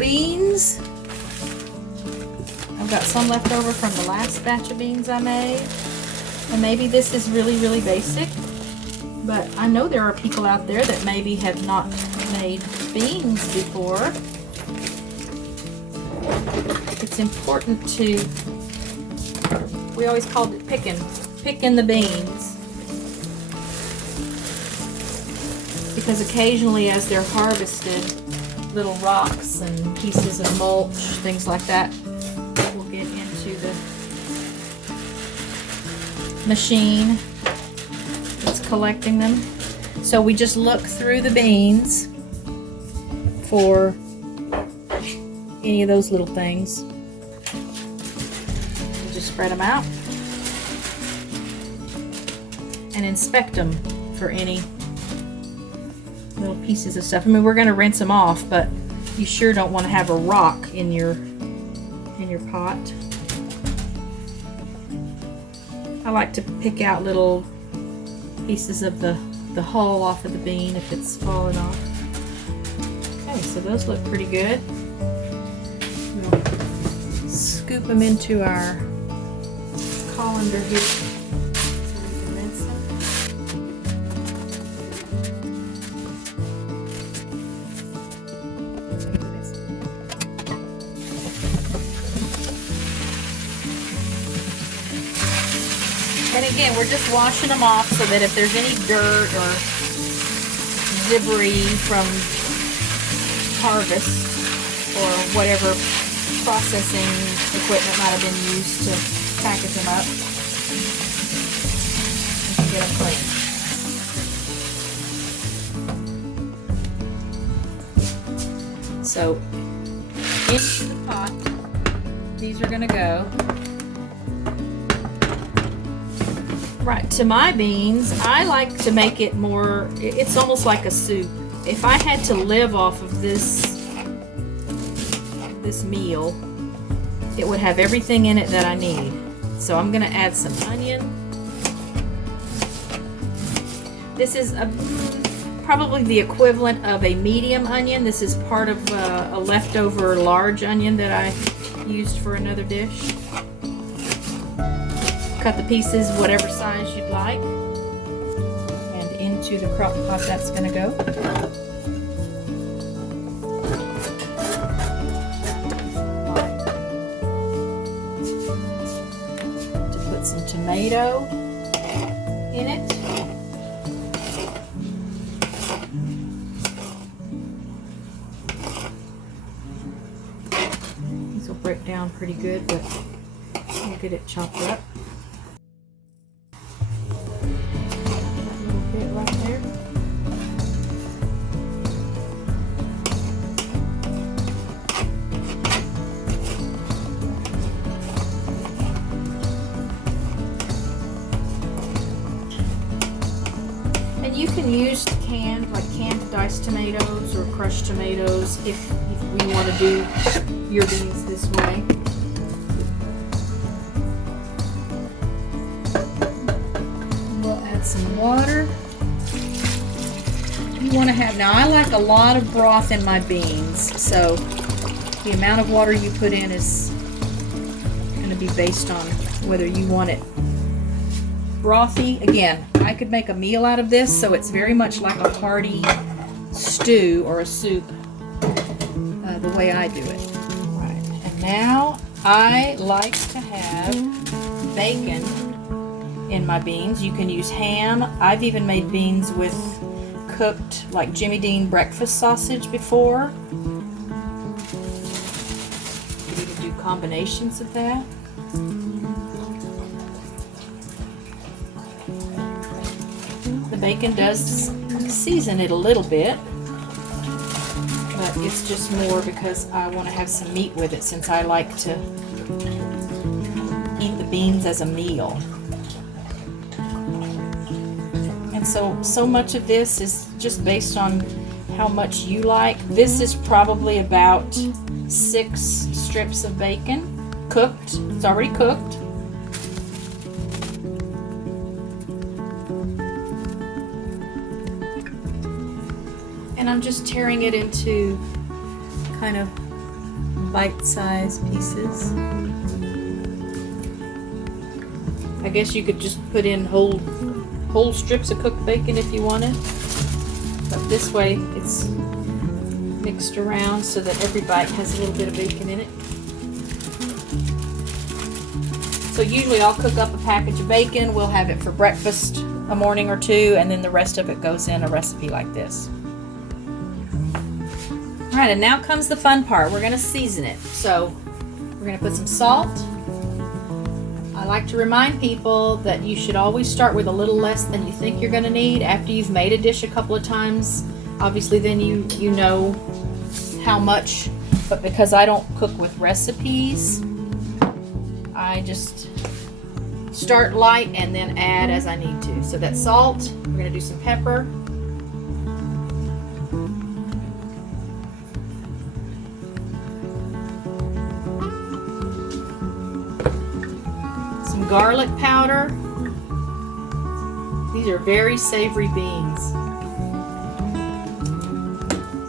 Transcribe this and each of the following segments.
beans. I've got some left over from the last batch of beans I made. And maybe this is really, really basic, but I know there are people out there that maybe have not made beans before. It's important to, we always called it picking the beans. Because occasionally as they're harvested, little rocks and pieces of mulch, things like that, will get into the machine that's collecting them. So we just look through the beans for any of those little things. We just spread them out and inspect them for any little pieces of stuff. I mean, we're going to rinse them off, but you sure don't want to have a rock in your pot. I like to pick out little pieces of the hull off of the bean if it's fallen off. Okay, so those look pretty good. We'll scoop them into our colander here so we can rinse them. And again, we're just washing them off so that if there's any dirt or debris from harvest or whatever processing equipment might have been used to package them up, we can get them clean. So into the pot, these are going to go. Right, to my beans, I like to make it more, it's almost like a soup. If I had to live off of this meal, it would have everything in it that I need. So I'm going to add some onion. This is probably the equivalent of a medium onion. This is part of a leftover large onion that I used for another dish. Cut the pieces whatever size you'd like, and into the crock pot that's going to go. To put some tomato in it. These will break down pretty good, but we'll get it chopped up. You can use canned diced tomatoes or crushed tomatoes if you want to do your beans this way. We'll add some water. You want to have, now I like a lot of broth in my beans, so the amount of water you put in is going to be based on whether you want it brothy. Again, I could make a meal out of this, so it's very much like a hearty stew or a soup, the way I do it. Right. And now I like to have bacon in my beans. You can use ham. I've even made beans with cooked, like Jimmy Dean breakfast sausage before. You can do combinations of that. The bacon does season it a little bit, but it's just more because I want to have some meat with it, since I like to eat the beans as a meal. And so much of this is just based on how much you like. This is probably about 6 strips of bacon, cooked. It's already cooked. And I'm just tearing it into kind of bite-sized pieces. I guess you could just put in whole strips of cooked bacon if you wanted, but this way it's mixed around so that every bite has a little bit of bacon in it. So usually I'll cook up a package of bacon, we'll have it for breakfast a morning or two, and then the rest of it goes in a recipe like this. Alright, and now comes the fun part. We're going to season it. So we're going to put some salt. I like to remind people that you should always start with a little less than you think you're going to need after you've made a dish a couple of times. Obviously then you know how much, but because I don't cook with recipes, I just start light and then add as I need to. So that's salt. We're going to do some pepper. Some garlic powder. These are very savory beans.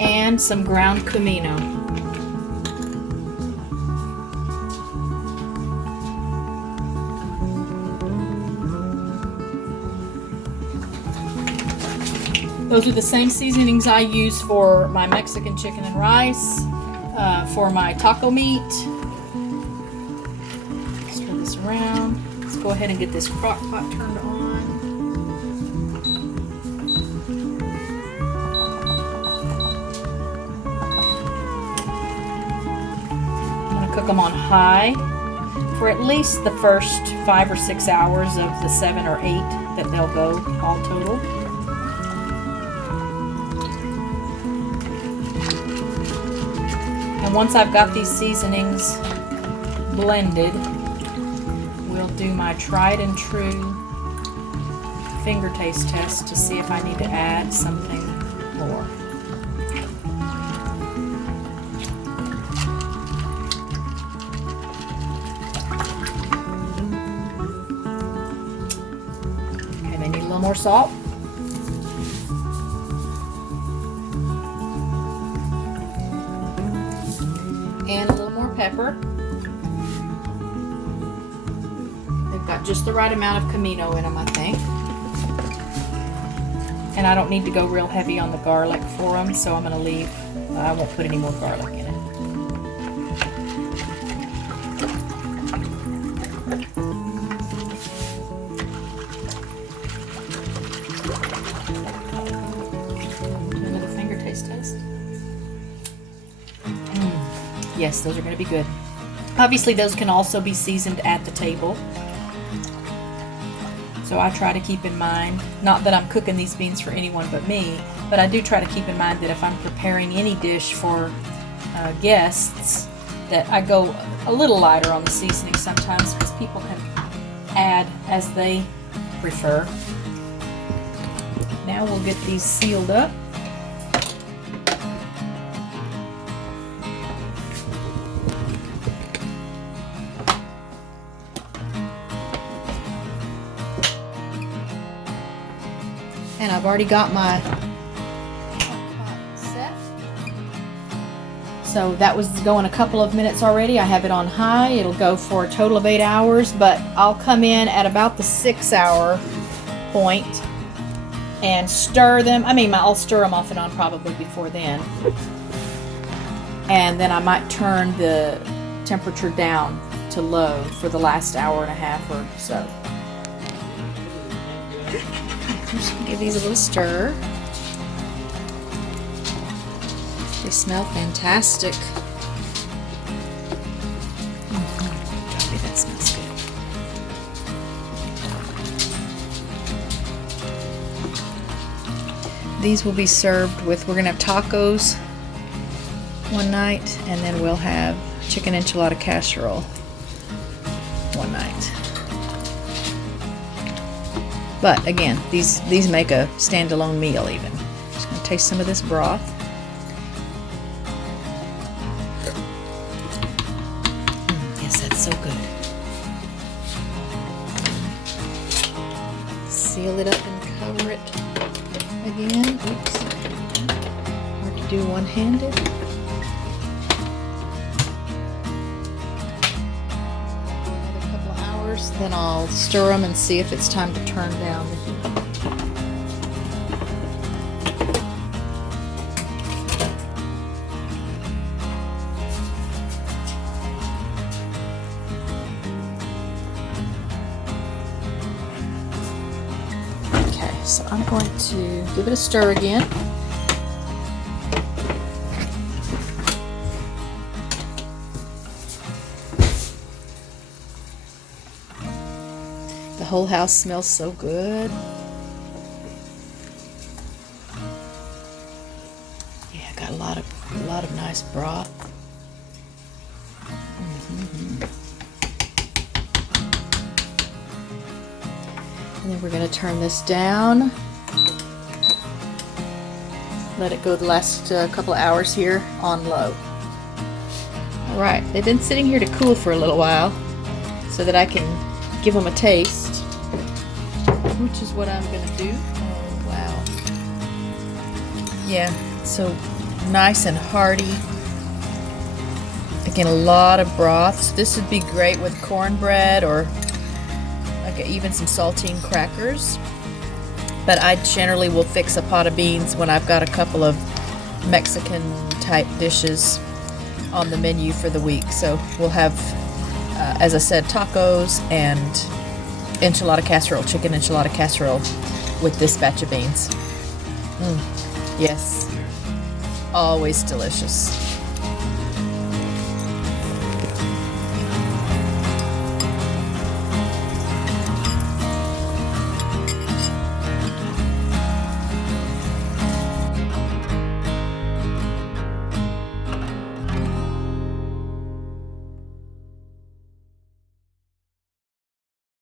And some ground cumino. Those are the same seasonings I use for my Mexican chicken and rice, for my taco meat. Stir this around. Let's go ahead and get this crock pot turned on. I'm going to cook them on high for at least the first 5 or 6 hours of the 7 or 8 that they'll go all total. And once I've got these seasonings blended, we'll do my tried and true finger taste test to see if I need to add something more. Okay, they need a little more salt. And a little more pepper. They've got just the right amount of cumino in them, I think. And I don't need to go real heavy on the garlic for them, so I'm going to leave. I won't put any more garlic in it. Do another finger taste test. Yes, those are going to be good. Obviously, those can also be seasoned at the table. So I try to keep in mind, not that I'm cooking these beans for anyone but me, but I do try to keep in mind that if I'm preparing any dish for guests, that I go a little lighter on the seasoning sometimes because people can add as they prefer. Now we'll get these sealed up. And I've already got my set. So that was going a couple of minutes already. I have it on high. It'll go for a total of 8 hours, but I'll come in at about the 6-hour point and stir them. I mean, I'll stir them off and on probably before then. And then I might turn the temperature down to low for the last hour and a half or so. Just give these a little stir. They smell fantastic. Golly, that smells good. These will be served with, we're going to have tacos one night, and then we'll have chicken enchilada casserole one night. But again, these make a standalone meal even. Just going to taste some of this broth. Yes, that's so good. Seal it up and cover it again. Oops. Hard to do one-handed. So then I'll stir them and see if it's time to turn down the heat. Okay, so I'm going to give it a stir again. The whole house smells so good. Yeah, got a lot of nice broth. And then we're going to turn this down. Let it go the last couple of hours here on low. All right, they've been sitting here to cool for a little while so that I can give them a taste, which is what I'm going to do. Oh, wow. Yeah, so nice and hearty. Again, a lot of broths. This would be great with cornbread or like even some saltine crackers. But I generally will fix a pot of beans when I've got a couple of Mexican type dishes on the menu for the week. So we'll have, as I said, tacos and enchilada casserole, chicken enchilada casserole with this batch of beans. Yes, always delicious.